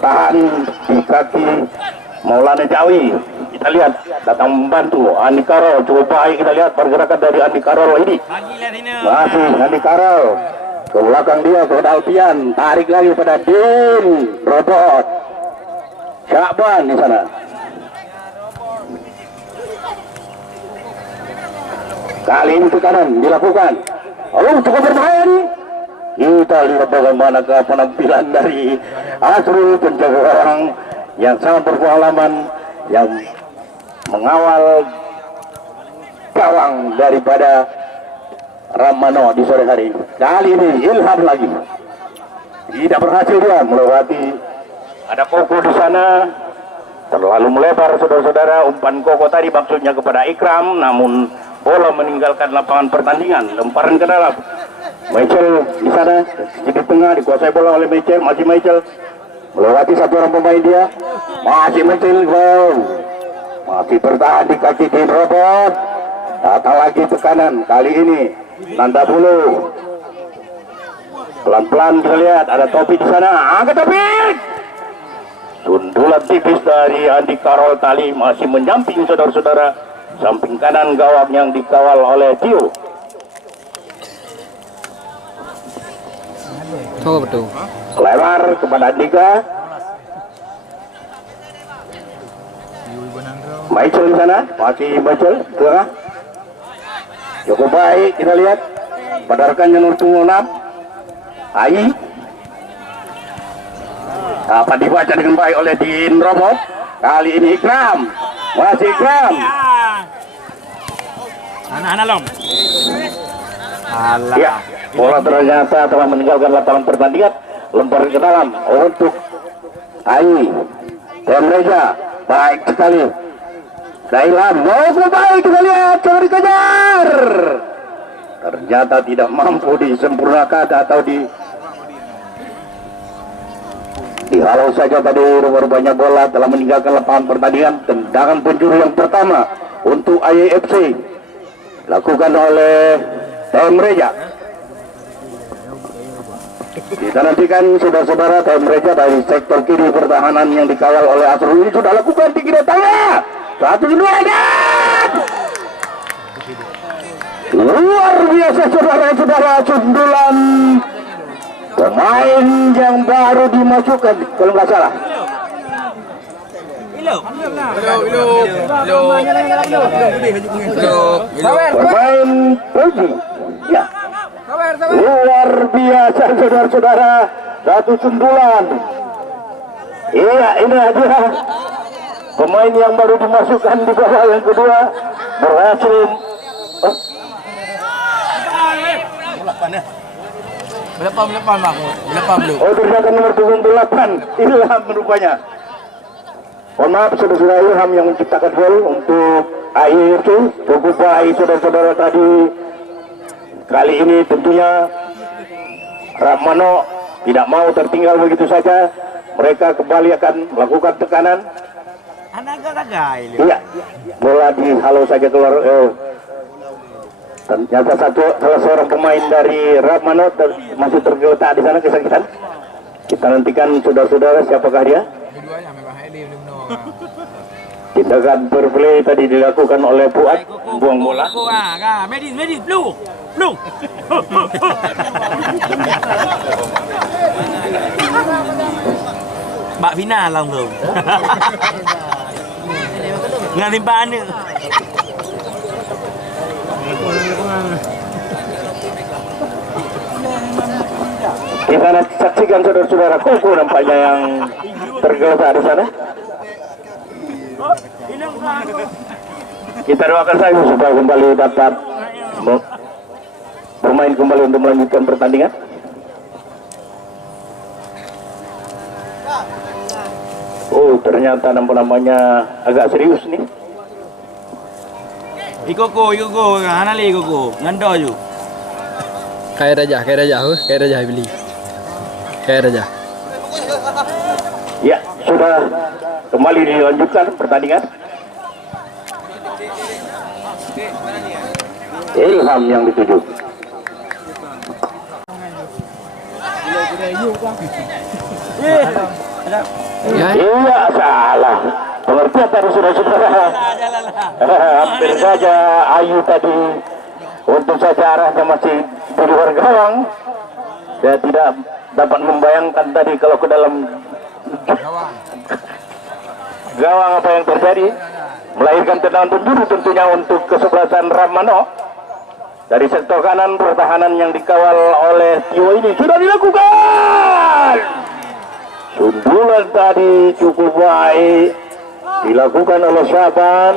bertahan di kaki Maulana Jawi. Kita lihat datang membantu Andi Karol, cukup baik kita lihat pergerakan dari Andi Karol ini. Masih Andi Karol ke belakang dia ke Alpian, tarik lagi pada Din Robot Syakban di sana. Kali ini tekanan dilakukan. Oh, cukup berbahaya nih. Kita lihat bagaimana penampilan dari Asrul, penjaga orang yang sangat berpengalaman, yang mengawal gawang daripada Ramano di sore hari. Kali ini Ilham lagi tidak berhasil, dia melewati ada Koko di sana, terlalu melebar saudara-saudara. Umpan Koko tadi maksudnya kepada Ikram, namun bola meninggalkan lapangan pertandingan. Lemparan ke dalam. Michael di sana di tengah dikuasai bola oleh Michael, masih Michael melewati satu orang pemain dia, masih Michael, wow, masih bertahan di kaki Din Robot. Datang lagi tekanan, kali ini Nanda Bulu. Pelan-pelan kita lihat ada Topi di sana, angkat Topi. Sundulan tipis dari Andi Karol tali masih menyamping saudara-saudara, samping kanan gawang yang dikawal oleh Tio. Coba betul. Lebar kepada Andika. Michael di sana, masih Michael tengah. Cukup baik kita lihat pada rekannya nomor 26 Ai. Dapat dibaca dengan baik oleh Din Robot. Kali ini Ikram, masih Ikram. Anak-anak long. Alah. Ya, bola ternyata telah meninggalkan lapangan pertandingan. Lempar ke dalam untuk Ai. Dan Reza, baik sekali. Dailan, cukup baik kita lihat, coba dikejar. Ternyata tidak mampu disempurnakan atau dihalau saja tadi. Rupanya bola telah meninggalkan lapangan pertandingan. Tendangan penjuru yang pertama untuk AYFC lakukan oleh Tim Reja. Kita nantikan saudara-saudara, Tim Reja dari sektor kiri pertahanan yang dikawal oleh Asrul ini sudah lakukan tinggi datangnya. Satu dua dan luar biasa saudara-saudara, sundulan pemain yang baru dimasukkan kalau nggak salah. Pemain Puji, ya, luar biasa saudara-saudara, satu sundulan. Iya, ini dia pemain yang baru dimasukkan di babak yang kedua berhasil. Oh, ternyata nomor 28 Ilham rupanya. Mohon maaf saudara-saudara, Ilham yang menciptakan gol untuk AYFC. Cukup baik saudara-saudara tadi. Kali ini tentunya Ramano tidak mau tertinggal begitu saja. Mereka kembali akan melakukan tekanan. Iya, bola dihalau saja keluar. Ternyata salah seorang pemain dari Ramano masih tergeletak di sana kesakitan. Kita nantikan saudara-saudara siapakah dia. Tindakan berplay tadi dilakukan oleh Fuad, buang bola. Medit, blue. Mbak Vina langsung. Ngalimpaan ni. Kita saksikan saudara-saudara, Koko nampaknya yang tergeletak di sana. Kita doakan saja supaya kembali dapat bermain kembali untuk melanjutkan pertandingan. Oh, ternyata namanya agak serius nih. Ikoko, Hanali Ikoko, ngando ju. Kayak raja beli. Kayak raja. Ya, sudah kembali dilanjutkan pertandingan. Ilham yang dituju. Ya. Iya, salah. Pengertian tadi saudara-saudara. Jalan lah. Hampir saja Ayu tadi. Untuk saja arahnya masih di luar gawang. Saya tidak dapat membayangkan tadi kalau ke dalam gawang apa yang terjadi. Melahirkan tendangan penjuru tentunya untuk kesebelasan Ramano. Dari sektor kanan pertahanan yang dikawal oleh Tio ini sudah dilakukan. Sundulan tadi cukup baik dilakukan oleh Syaban.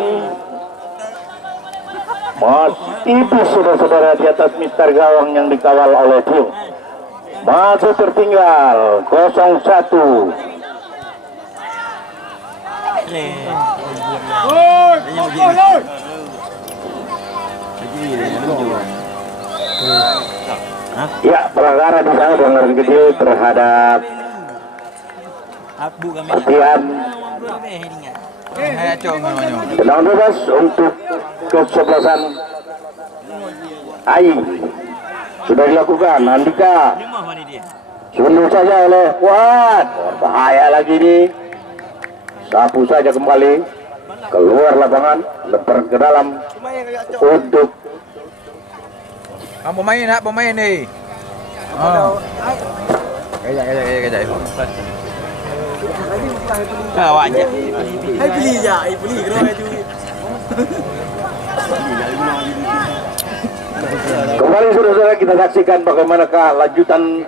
Masih tipis saudara-saudara di atas mister gawang yang dikawal oleh Tio. Masih tertinggal 0-1. Ya, pelanggaran di sana pelanggaran kecil terhadap perhatian tendangan bebas untuk kesebelasan Ai sudah dilakukan. Andika sundul saja oleh Fuad, bahaya lagi nih, sapu saja kembali keluar lapangan, lempar ke dalam untuk pemain nih. Kejap. Kawan je. Hai beli kena baju. kembali saudara-saudara kita saksikan bagaimanakah lanjutan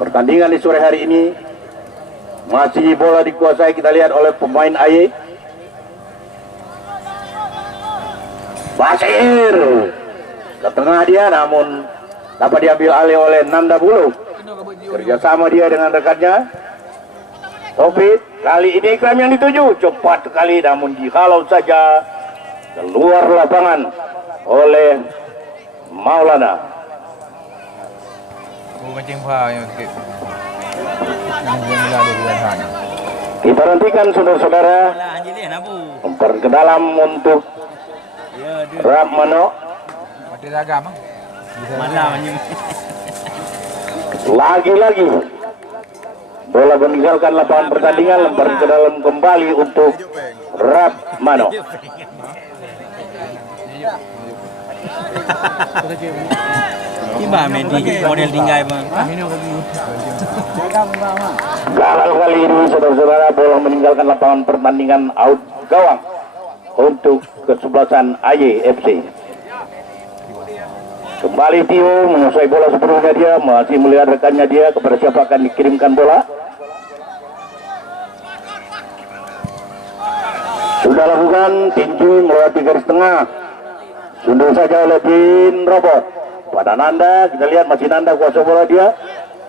pertandingan di sore hari ini. Masih bola dikuasai kita lihat oleh pemain AY. Basir ke tengah dia, namun dapat diambil alih oleh Nanda Bulu. Kerjasama dia dengan rekannya Topit. Kali ini Ikram yang dituju, cepat sekali namun dihalau saja keluar lapangan oleh Maulana. Kencing pha yang sikit. Kita hentikan saudara-saudara, Lah anjilin apa? lempar ke dalam untuk Ramano. Mati ragam. Mana anjing. Lagi-lagi bola meninggalkan lapangan pertandingan, lempar ke dalam kembali untuk Ramano. Tiba Mendy model tinggal bang. Gagal kali ini saudara-saudara, bola meninggalkan lapangan pertandingan, out gawang untuk kesebelasan AYFC. Kembali Tio menguasai bola sepenuhnya, dia masih melihat rekannya dia kepada siapa akan dikirimkan bola. Sudah lakukan tinju melewati garis tengah, sundul saja oleh Bin Robot pada Nanda. Kita lihat masih Nanda kuasa bola, dia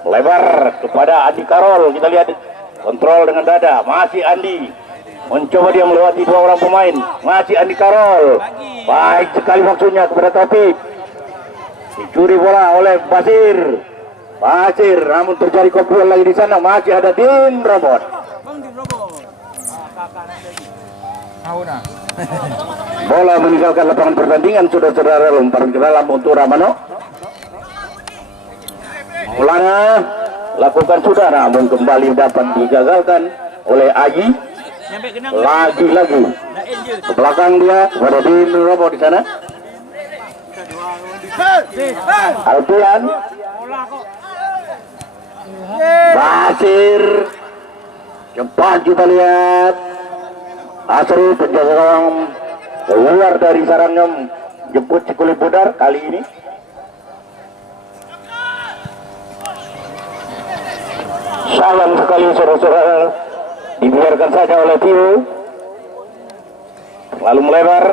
melebar kepada Andi Karol. Kita lihat kontrol dengan dada, masih Andi mencoba dia melewati dua orang pemain, masih Andi Karol. Baik sekali maksudnya kepada Taufik. Dicuri bola oleh Basir, namun terjadi kompul lagi di sana, masih ada Din Robot. Bola meninggalkan lapangan pertandingan, saudara-saudara, lempar ke dalam untuk Ramano. Maulana lakukan sudah, namun kembali dapat digagalkan oleh Aji. Lagi-lagi ke belakang dia kepada Din Robot di sana. Alfian, Basir, cepat kita lihat Asri penjaga gawang keluar dari sarangnya, jemput si kulit pudar kali ini. Sayang sekali saudara-saudara, dibiarkan saja oleh Tio, lalu melebar.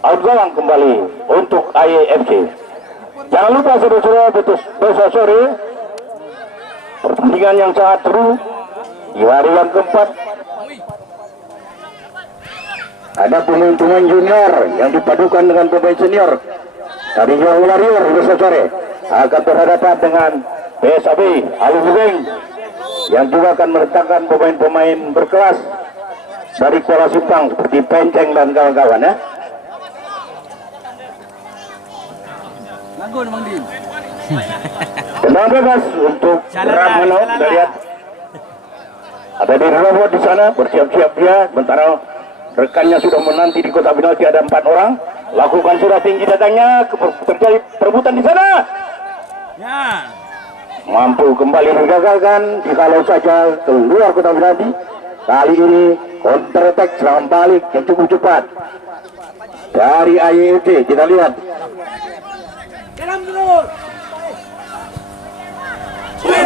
Out gawang kembali untuk AYFC. Jangan lupa saudara-saudara, besok sore pertandingan yang sangat seru di hari yang keempat. Ada pemain-pemain junior yang dipadukan dengan pemain senior. Tadi Johor Warrior besok sore akan berhadapan dengan PSAB Alubeng yang juga akan mendatangkan pemain-pemain berkelas dari Kuala Simpang seperti Penceng dan kawan-kawan ya. Tenang bebas untuk Ramano. Kita lihat Ada di robot di sana bersiap-siap dia, sementara rekannya sudah menanti di kotak penalti ada 4 orang. Lakukan sudah tinggi datangnya, terjadi perebutan di sana. Ya. Mampu kembali digagalkan jikalau saja keluar kotak penalti. Kali ini counter attack serangan balik yang cukup cepat dari AYFC. Kita lihat.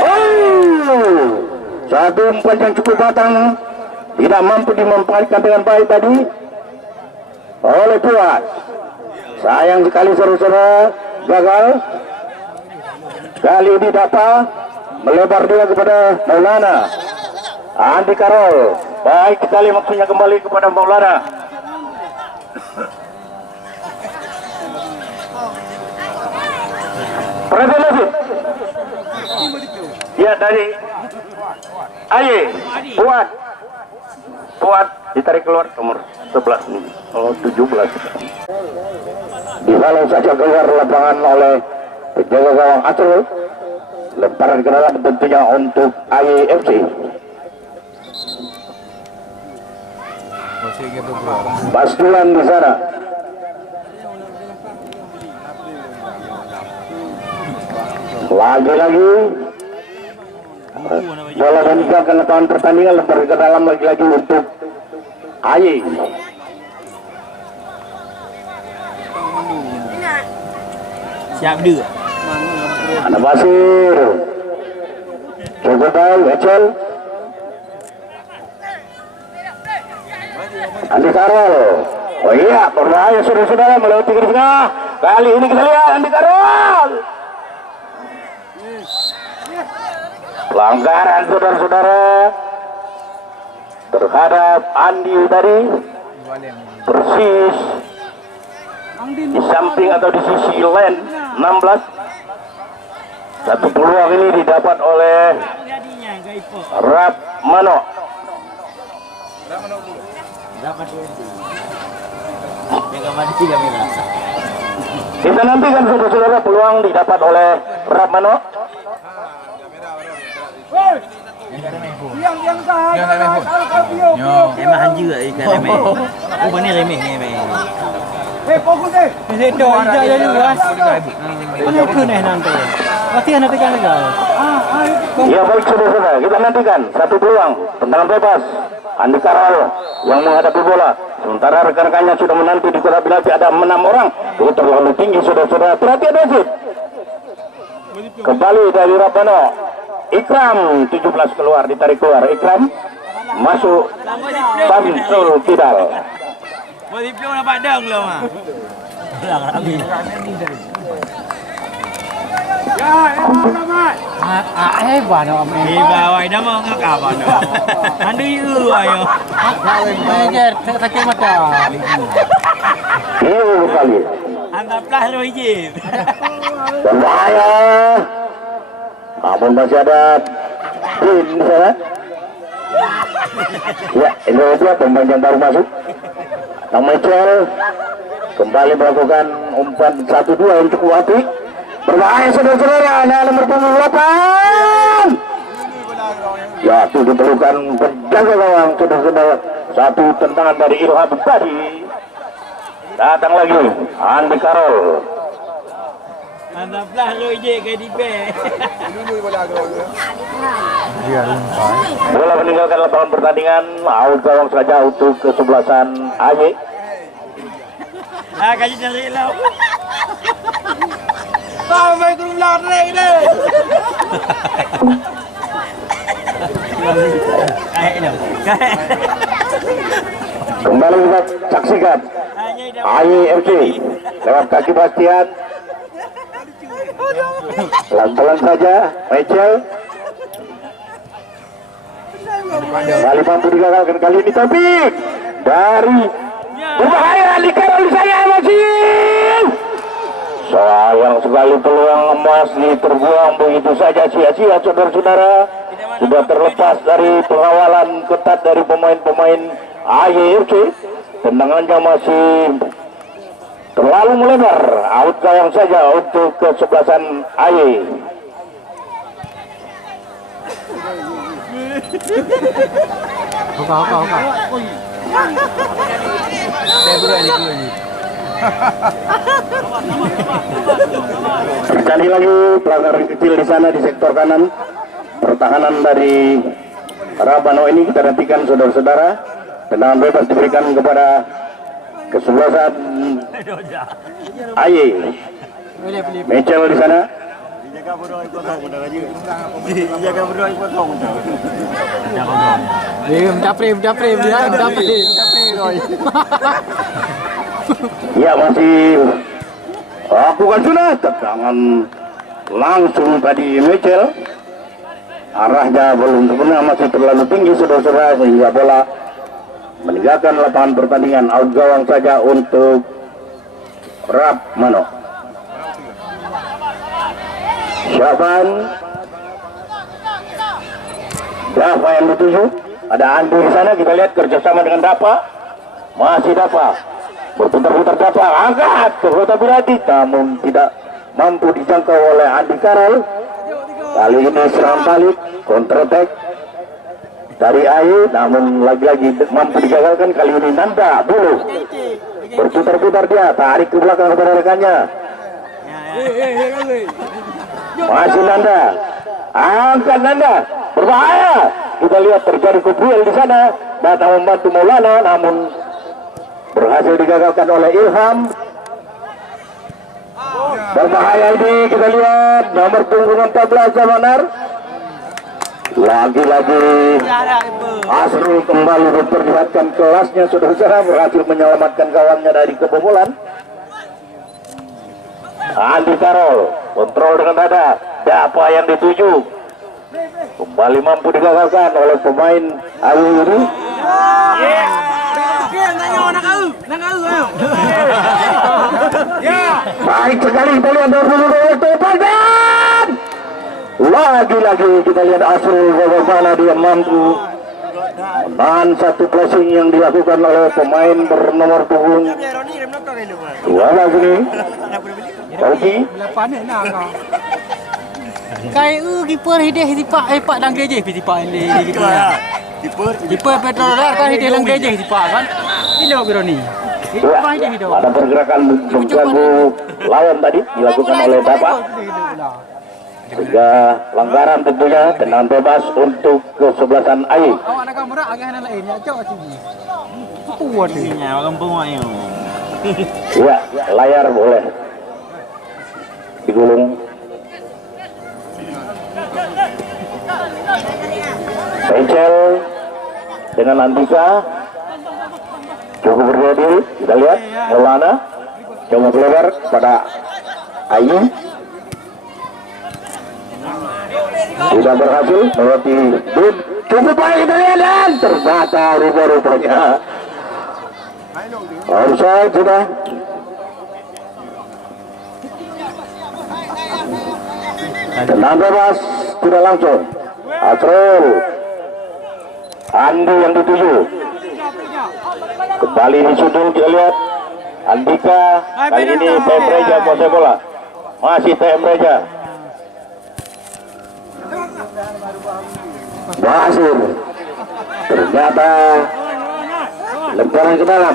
Oh, satu umpan yang cukup matang, tidak mampu dimanfaatkan dengan baik tadi oleh Fuad. Sayang sekali saudara-saudara, gagal. Kali ini dapat melebar dia kepada Maulana Andi Karol. Baik sekali maksudnya kembali kepada Maulana. Presiden ya dari Aye Fuad ditarik keluar nomor 11 nih. Oh 17. Dihalau saja keluar lapangan oleh penjaga gawang Atul. Lemparan ke dalam tentunya untuk AYFC. Pastulan di sana. Lagi-lagi bola meninggalkan lapangan pertandingan, lempar ke dalam lagi-lagi untuk AY. Siap dia. Ada Basir, Cogodai, Echel, Andi Karol. Oh iya, berbahaya saudara-saudara melewati garis tengah. Kali ini kita lihat Andi Karol. Pelanggaran saudara-saudara terhadap Andi tadi, persis di samping atau di sisi lane 16. Satu peluang ini didapat oleh Rap Mano. Kita nantikan saudara-saudara peluang didapat oleh Rap Mano. Emang juga ikan remeh. Oh, ini remeh ni remeh. Ini tu ada juga. Ini tu nih nanti. Pasti nanti kan lagi. Ya baik saudara-saudara, kita nantikan satu peluang tendangan bebas Andi Karol yang menghadapi bola. Sementara rekan-rekannya sudah menanti di kotak penalti ada 6 orang. Itu terlalu tinggi saudara-saudara. Perhatian wasit. Kembali dari Rabano. Ikram 17 keluar, ditarik keluar. Ikram masuk Samsul Kidal. Boleh belum dapat dang belum ah. Bano om Di bawah dah mau ngakak bano. Anda itu ayo. sakit mata. Ini kali. Anggaplah lo hijau. Berbahaya. Namun masih ada pin di sana. Ya, ini dia pemain yang baru masuk. Nama Michael kembali melakukan umpan 1-2 yang cukup apik. Berbahaya saudara-saudara, nomor 28. Ya, itu diperlukan penjaga gawang saudara-saudara. Satu tendangan dari Ilham tadi. Datang lagi Andi Karol. Anggaplah lo hijau ke di bawah. Bola meninggalkan lapangan pertandingan. Out gawang saja untuk kesebelasan AY. Ah, kaji cari lah. Sampai tu lari deh. Kayak ni. Kembali kita saksikan AYFC lewat kaki Bastian. Pelan-pelan saja Michael. Kali mampu digagalkan kali ini Taufik dari berbahaya di Karol saya masih. Sayang sekali peluang emas terbuang begitu saja sia-sia saudara-saudara. Sudah terlepas dari pengawalan ketat dari pemain-pemain AYFC. Tendangannya masih terlalu melebar. Out gawang saja untuk kesebelasan AY. Kau. Saya berdua ni ku ni. Sekali lagi pelanggaran kecil di sana di sektor kanan. Pertahanan dari Rabano ini kita nantikan saudara-saudara. Tendangan bebas diberikan kepada kesebelasan Aye. Mitchell di sana. Capri Roy. Ya masih lakukan sudah tendangan langsung tadi Mitchell. Arahnya belum sempurna, masih terlalu tinggi saudara-saudara sehingga bola meninggalkan lapangan pertandingan. Out gawang saja untuk Rabano. Syafan Dafa yang dituju. Ada Andi di sana, kita lihat kerjasama dengan Dafa. Masih Dafa berputar-putar, Dafa angkat terputar berarti, namun tidak mampu dijangkau oleh Andi Karol. Kali ini serang balik, counter attack dari Ayu, namun lagi-lagi mampu digagalkan. Kali ini Nanda dulu berputar-putar, dia tarik ke belakang kepada rekannya. Masih Nanda, angkat Nanda, berbahaya. Kita lihat terjadi kubuil di sana, datang membantu Maulana, namun berhasil digagalkan oleh Ilham. Berbahaya ini, kita lihat nomor punggung 14 Jamanar. Lagi-lagi Asrul kembali memperlihatkan kelasnya saudara-saudara, berhasil menyelamatkan kawannya dari kebobolan. Andi Karol kontrol dengan dada, Dafa yang dituju kembali mampu digagalkan oleh pemain Ayu ini. Baik sekali kita lihat dan lagi-lagi kita lihat Asrul bagaimana dia mampu menahan satu pressing yang dilakukan oleh pemain bernomor punggung 12 ini. Oke. Kayak kiper hidup tipak dan geje tipak ini gitu ya. Kiper Petrol kan hidup dan geje tipak kan. Ini biro ni. Ada pergerakan mengganggu lawan tadi dilakukan oleh Dafa. Sehingga pelanggaran tentunya, tendangan bebas untuk kesebelasan Ayu. Awak nak kamera agak lain ya cok sini. Kuat ni. Kampung ayo. Ya, layar boleh digulung. Rachel dengan Andika cukup berdiri. Kita lihat Maulana coba keluar pada Ayu, tidak berhasil melewati Bud. Cukup baik kita lihat, dan ternyata rupa-rupanya offside sudah. Tenang bebas, tidak langsung. Asrul Andi yang dituju, kembali disudul. Kita lihat Andika, kali ini TM Reja kuasai bola, masih TM Reja. Berhasil, ternyata lemparan ke dalam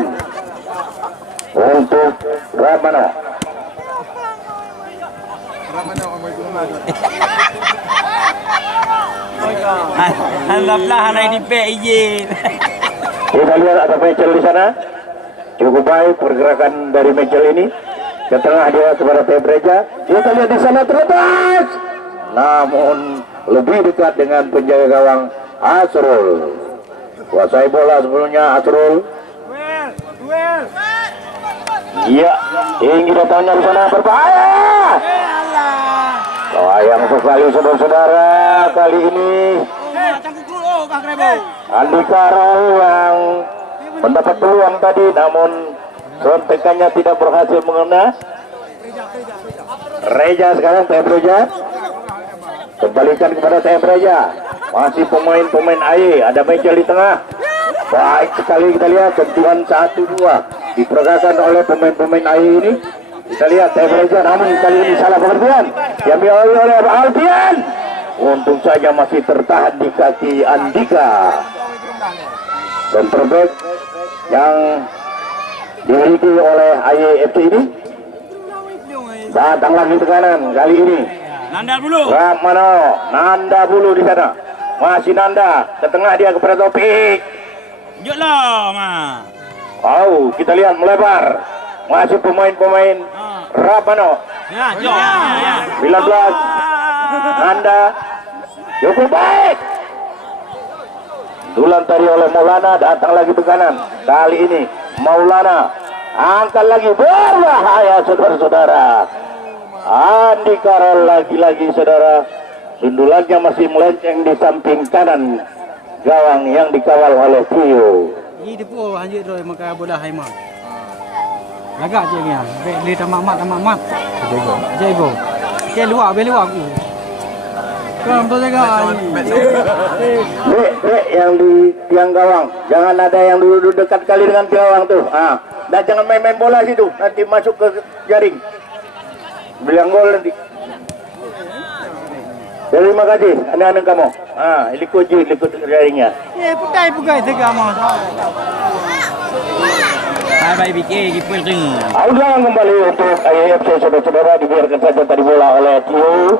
untuk Rabano. Alhamdulillah hari di PIJ. Kita lihat ada Mitchell di sana. Cukup baik pergerakan dari Mitchell ini. Ke tengah dia kepada Tebreja. Kita lihat di sana terlepas, namun lebih dekat dengan penjaga gawang Asrul. Kuasai bola sebelumnya Asrul. Iya, tinggi datangnya di sana, berbahaya. Sayang sekali saudara-saudara, kali ini Andi Karol yang mendapat peluang tadi, namun sontekannya tidak berhasil mengena. Reja sekarang, TM Reja kembalikan kepada TM Reja. Masih pemain-pemain AY, ada Mitchell di tengah. Baik sekali, kita lihat sentuhan 1-2 diperagakan oleh pemain-pemain AY ini. Kita lihat TM Reja, namun kali ini salah pengertian. Diambil oleh Alfian. Untung saja masih tertahan di kaki Andika. Center back yang dimiliki oleh AYFC ini datang lagi ke kanan kali ini. Nanda dulu. Ramano, Nanda Bulu di sana. Masih Nanda, ke tengah dia kepada Topik. Joklah, ma. Oh, kita lihat melebar. Masih pemain-pemain Ramano. Ya, jok. Ya. 19 Nanda cukup baik. Dulan tadi oleh Maulana, datang lagi ke kanan. Kali ini Maulana angkat lagi, berbahaya saudara-saudara. Andika lagi-lagi saudara, sundulannya masih melenceng di samping kanan gawang yang dikawal oleh Tio. Ini depu hanya rồi maka bola hai mak. Lagak je ni. Beli tamat. Jago. Ke luar aku. Kau betul jaga. Dek yang di tiang gawang, jangan ada yang duduk dekat kali dengan gawang tuh. Dan jangan main-main bola situ, nanti masuk ke jaring. Bilang gol nanti. Terima kasih anak-anak kamu. Ikut jaringnya. Putai jaga mah. Bye BK kiper tu. Audang kembali untuk AFC saudara-saudara, dibiarkan saja tadi bola oleh Tio.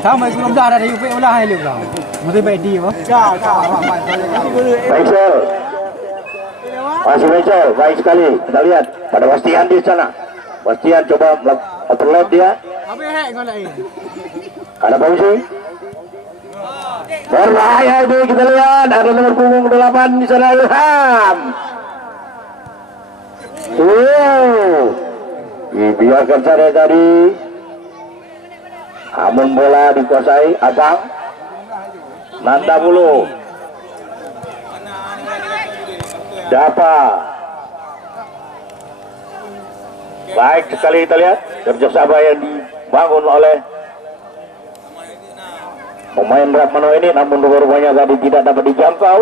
Sama aku belum dah ada UP ulah hai lu lah. Mesti baik dia. Faisal. Masih Faisal, baik sekali. Kita lihat pada Bastian di sana. Bastian coba overlap dia. Apa hek kau lain? Ada Fauzi. Berbahaya itu, kita lihat ada nomor punggung 8 di sana, Ilham. Dibiarkan saja tadi. Namun bola dikuasai Abang Nanda Bulu. Dapa. Baik sekali kita lihat kerjasama yang dibangun oleh pemain Ramano ini, namun rupanya tadi tidak dapat dijangkau.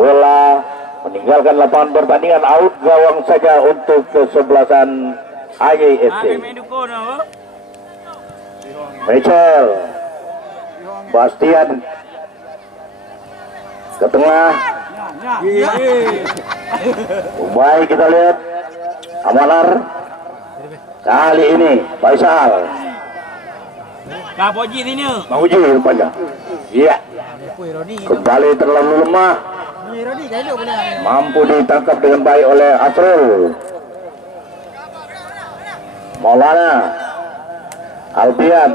Bola meninggalkan lapangan pertandingan, out gawang saja untuk kesebelasan AYFC. Michel Bastian ke tengah. Baik kita lihat Amalar. Kali ini Faisal. Kau poji sini. Mauji rupanya. Iya. Kembali terlalu lemah. Mampu ditangkap dengan baik oleh Asrul. Maulana. Albian.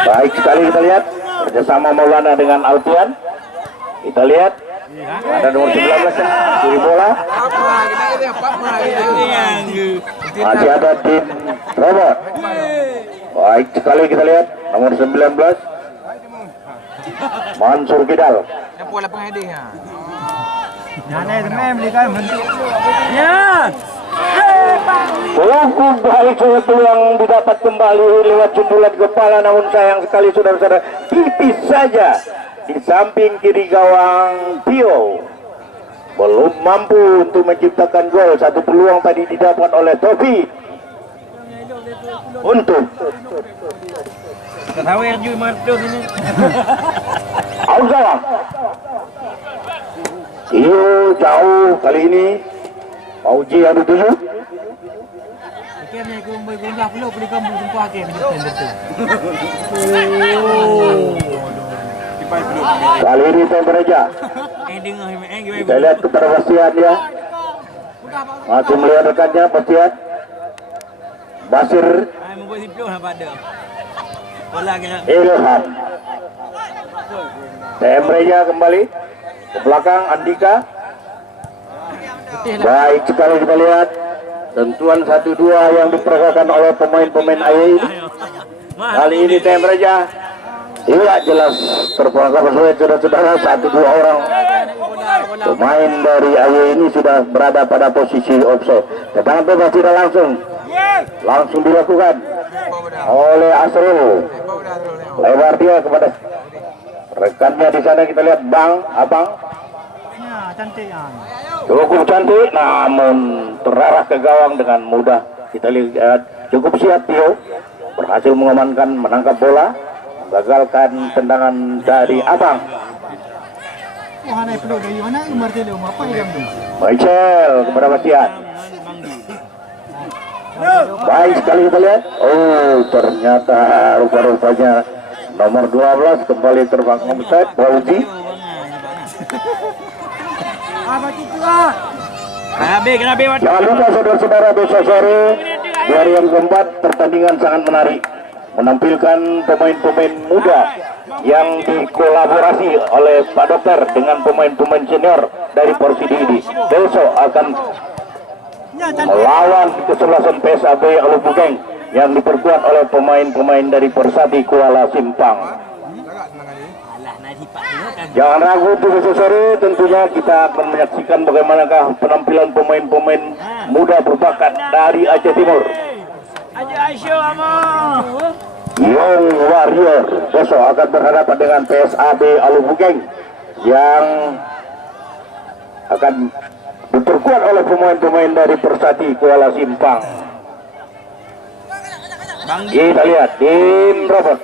Baik sekali kita lihat kerjasama Maulana dengan Albian. Kita lihat ada nomor 19 kiri bola. Masih ada tim robot. Baik sekali kita lihat nomor 19 Mansur Kidal. Cukup baik peluang didapat kembali lewat sundulan kepala, namun sayang sekali saudara-saudara, tipis saja di samping kiri gawang Tio. Belum mampu untuk menciptakan gol. Satu peluang tadi didapat oleh Taufik untuk Tahu yang jual marto sini. Auzawang. Tio jauh kali ini. Pauji adu tuju. Kami aku berguna pula beli kamu jumpa ke Kali ini temperaja. Kita lihat keterpastian dia. Masih melihat rekannya Bastian. Basir. Ilham. Temperaja kembali ke belakang Andika. Baik sekali kita lihat tentuan 1-2 yang diperagakan oleh pemain-pemain AY. Kali ini temperaja. Iya jelas terperangkap oleh saudara-saudara, 1-2 orang pemain dari AY ini sudah berada pada posisi offside. Tendangan bebas tidak langsung dilakukan oleh Asrul. Lebar dia kepada Rekannya di sana kita lihat Bang, Abang. Ya, cantik kan. Cukup cantik, namun terarah ke gawang dengan mudah. Kita lihat cukup siap Tio, berhasil mengamankan, menangkap bola, menggagalkan tendangan dari Abang. Wah, naik peluk dari mana? Umar telu, apa yang tu? Michael kepada Bastian. Baik sekali kita lihat. Oh, ternyata rupa-rupanya nomor 12 kembali terbang offside. Fauzi. Apa itu ah? Kena be wat. Jangan lupa saudara-saudara, besok sore di hari yang keempat pertandingan sangat menarik, menampilkan pemain-pemain muda yang dikolaborasi oleh Pak Dokter dengan pemain-pemain senior dari Persidi ini. Besok akan melawan kesebelasan PSAB Alubugeng yang diperkuat oleh pemain-pemain dari Persadi Kuala Simpang. Jangan ragu untuk besok sore, tentunya kita akan menyaksikan bagaimanakah penampilan pemain-pemain muda berbakat dari Aceh Timur. Aja Aisyah Amang. Young Warrior besok akan berhadapan dengan PSAB Alubugeng yang akan diperkuat oleh pemain-pemain dari Persadi Kuala Simpang. Kita lihat Din Robert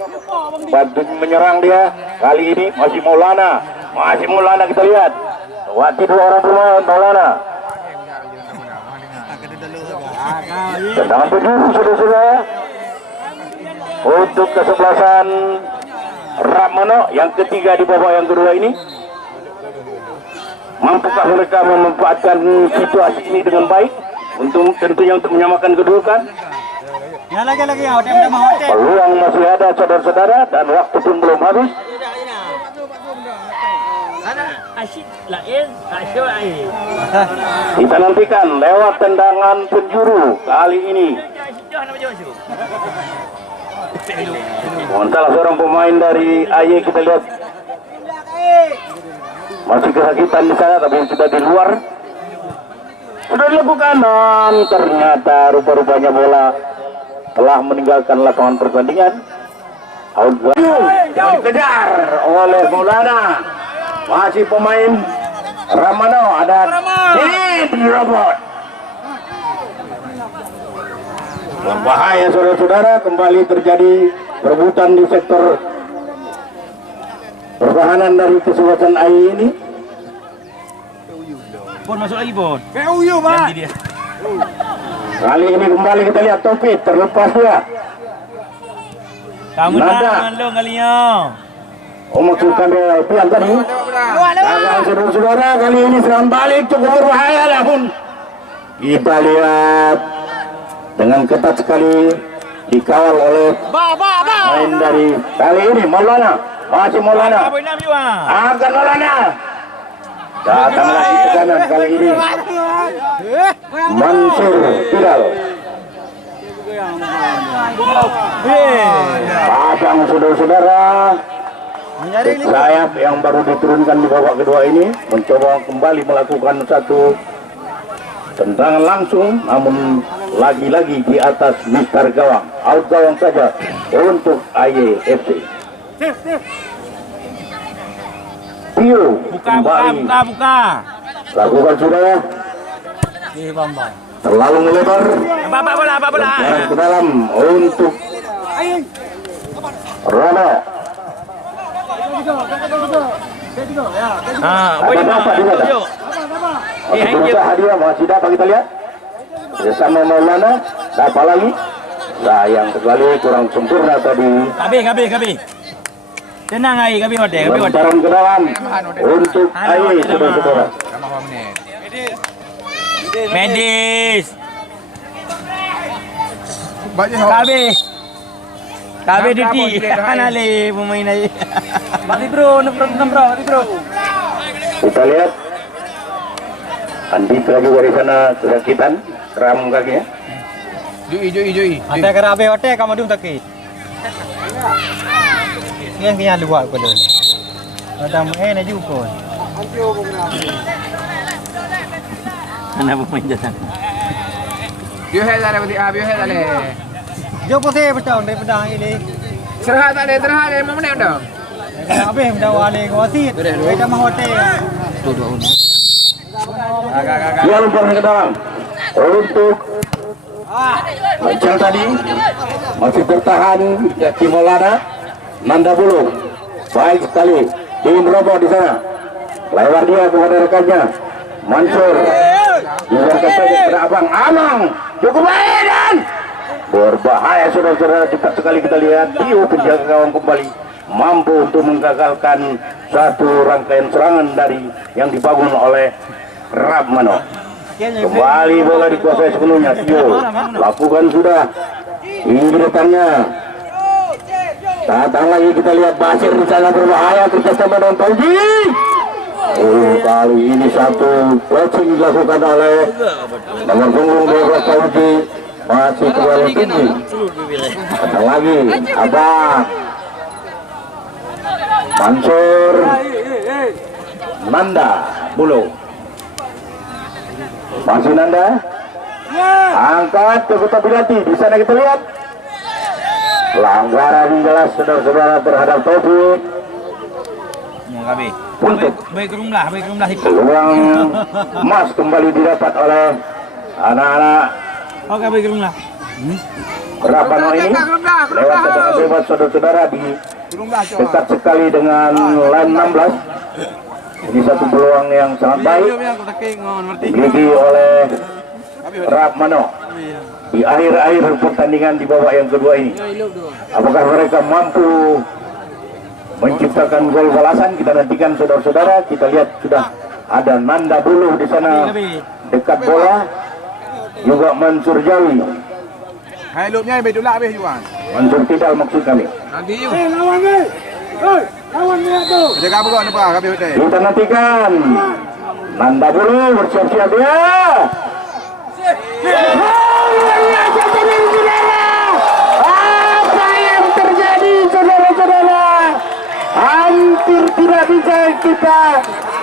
bantu menyerang dia. Kali ini masih Maulana kita lihat. Waktu dua orang pemain Maulana. Tendangan penjuru saudara-saudara untuk kesebelasan Ramano yang ketiga di babak yang kedua ini. Mampukah mereka memanfaatkan situasi ini dengan baik untuk tentunya untuk menyamakan kedudukan? Ya lagi hotel hotel. Peluang masih ada saudara-saudara dan waktu pun belum habis. Asyik lain, Aisyah lain. Kita nantikan lewat tendangan penjuru kali ini. Salah seorang pemain dari AY kita lihat masih kesakitan di sana, tapi sudah di luar. Sudah dilakukan dan ternyata rupa-rupanya bola telah meninggalkan lapangan pertandingan. Yang dikejar oleh Maulana. Masih pemain Ramano, ada Din Robert. Berbahaya saudara-saudara, kembali terjadi perebutan di sektor pertahanan dari kesebelasan AI ini. Bon masuk lagi Bon. PUU Pak. Ganti dia. Kali ini kembali kita lihat Taufik terlepas dia. Kamu Nada. dah mandong kalinya. Oh, maksudkan dia pian tadi. Gagal saudara-saudara, kali ini serangan balik cukup berbahaya namun kita lihat dengan ketat sekali dikawal oleh main dari kali ini Maulana. Masih Maulana. Apa enam juga? Akan Maulana. Datang lagi ke kanan kali ini Mansur Bilal. Padang saudara-saudara, sayap yang baru diturunkan di babak kedua ini mencoba kembali melakukan satu tendangan langsung, namun lagi-lagi di atas mistar gawang, out gawang saja untuk AYFC. Tio kembali Buka. lakukan sudah terlalu melebar. Apa bola. Jarak ke dalam untuk Rama. Boleh Ada apa di sana? Masih berusaha dia, masih dapat kita lihat. Bersama Maulana, dapat lagi. Sayang sekali kurang sempurna tadi. Kabe. Tenang ai, kabe hotel. Lemparan ke dalam untuk Ayi saudara-saudara. Medis. Kabe Didi. Anale pemain ai. Mati bro. Kita lihat Andi lagi dari sana kesakitan, kram kakinya. Jui. Ada kerabe hotel kamu dum takit. Yang kaya luar ko doon. Madam na jupon. Mana pemain datang? Biar dale, biar dale. Jo po se betul daripada ini. Serhat dale, mau mana dong? Habis dah wale wasit. Kita mah hotel. Dia lempar ke dalam untuk Majal tadi masih bertahan ya, Timolana Nanda Bulu baik sekali ingin merobot di sana, lewat dia kepada rekannya Mansur dibuatkan saja kepada Abang Amang, cukup baik dan berbahaya saudara-saudara. Cepat sekali kita lihat Tio penjaga gawang kembali mampu untuk menggagalkan satu rangkaian serangan dari yang dibangun oleh Ramano. Kembali bola dikuasai sepenuhnya. Tio lakukan sudah ini datangnya. Datang lagi kita lihat Basir di sana berbahaya kerjasama dengan Pauji. Kali ini satu coaching dilakukan oleh nomor punggung 12 Pauji masih terlalu tinggi. Datang lagi Abang Mansur Nanda Bulu. Masih Nanda angkat ke Kota Bilati. Di sana kita lihat pelanggaran jelas saudara-saudara terhadap Taufik. Untuk Baik rumlah peluang emas kembali didapat oleh anak-anak Oke, baik rumlah. Rapano ini lewat tendangan bebas saudara-saudara di dekat sekali dengan line 16. Ini satu peluang yang sangat baik dimiliki oleh Rapmano di akhir-akhir pertandingan di babak yang kedua ini. Apakah mereka mampu menciptakan gol balasan? Kita nantikan saudara-saudara. Kita lihat sudah ada Nanda Buluh di sana dekat bola, juga Mansur Jawi. Hai lupnya habis dulu habis Juan. Mansur Tidal maksud kami. Nanti you. Lawan ni. Lawan ni tu. Jaga apa kau nampak habis hotel. Kita nantikan Nanda Buluh bersiap-siap ya. Apa yang terjadi saudara-saudara? Hampir tidak bisa kita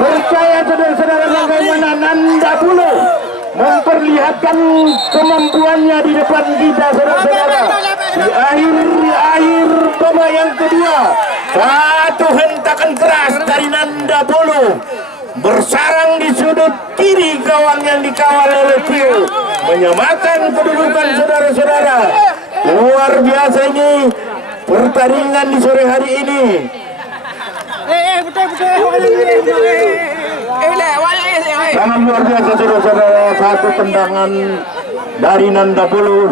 percaya saudara-saudara bagaimana Nanda Buluh memperlihatkan kemampuannya di depan kita saudara-saudara. Di akhir babak yang kedua, satu hentakan keras dari Nanda Buluh bersarang di sudut kiri gawang yang dikawal oleh Tio, menyamakan kedudukan saudara-saudara. Luar biasa ini pertandingan di sore hari ini. Sangat luar biasa saudara-saudara, satu tendangan dari Nanda Buluh